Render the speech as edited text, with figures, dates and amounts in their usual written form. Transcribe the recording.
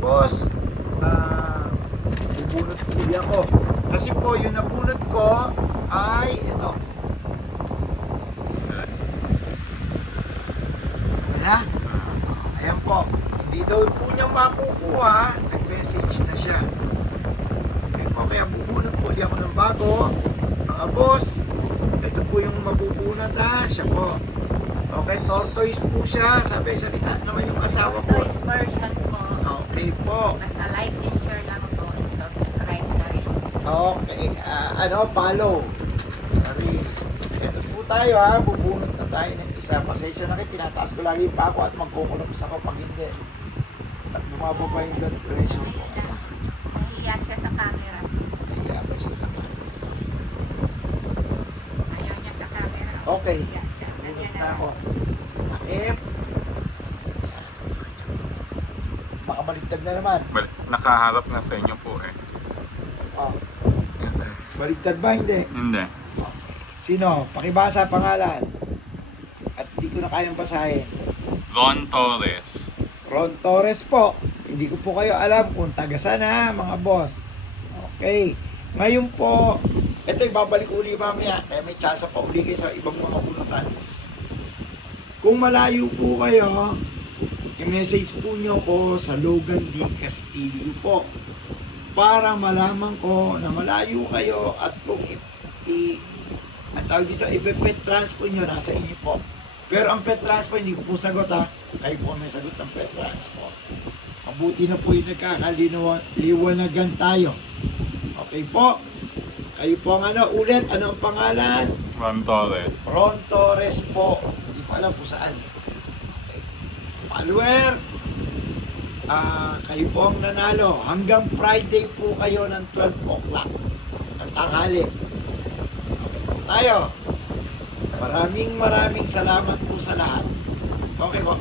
boss, bubunot uli ako. Kasi po, yung nabunot ko ay ito. Ayan na. Ayan po. Hindi daw po niya makukuha. Nag-message na siya. Okay po, kaya bubunot po ulit ako ng bago. Mga boss, ito po yung mabubunot ha. Siya po. Okay, tortoise po siya. Sabi, salita naman yung asawa ko. Tortoise version po. Okay po. Basta like and share lang po and subscribe na rin. Okay, follow. Sorry. Ito po tayo ha, bubunot na tayo ng isa. Pasensya na kayo, tinataas ko lagi pa ako at magkukulabos ako pag hindi. At bumababa yung blood pressure ko. Nahiya siya sa camera. Kaya ba siya sa camera? Ayaw niya sa camera. Okay. Nahiya siya. Bunot na ako. Takip. Baka baligtad na naman. Nakaharap na sa inyo po eh. Oh. Baligtad ba? Hindi. Hindi. Sino? Pakibasa pangalan. At di ko na kayang basahin. Ron Torres. Ron Torres po. Hindi ko po kayo alam kung taga saan ha, mga boss. Okay. Ngayon po, ito ibabalik uli mamaya. Kaya may chance pa uli kayo sa ibang mga bunutan. Kung malayo po kayo, i-message po nyo ko sa Logan D. Castillo po. Para malaman ko na malayo kayo at kung ang tawag dito, i-pet transpo nyo, nasa inyo po. Pero ang pet transpo, hindi ko po sagot ha. Kayo po may sagot ng pet transpo. Mabuti na po yung nagkakaliwanagan tayo. Okay po? Kayo po ang ulit, ano ang pangalan? Ron Torres. Ron Torres po. Hindi ko alam po saan. Okay. Follower, kayo po ang nanalo. Hanggang Friday po kayo ng 12 o'clock ng tanghali. Okay po tayo. Maraming salamat po sa lahat. Okay po.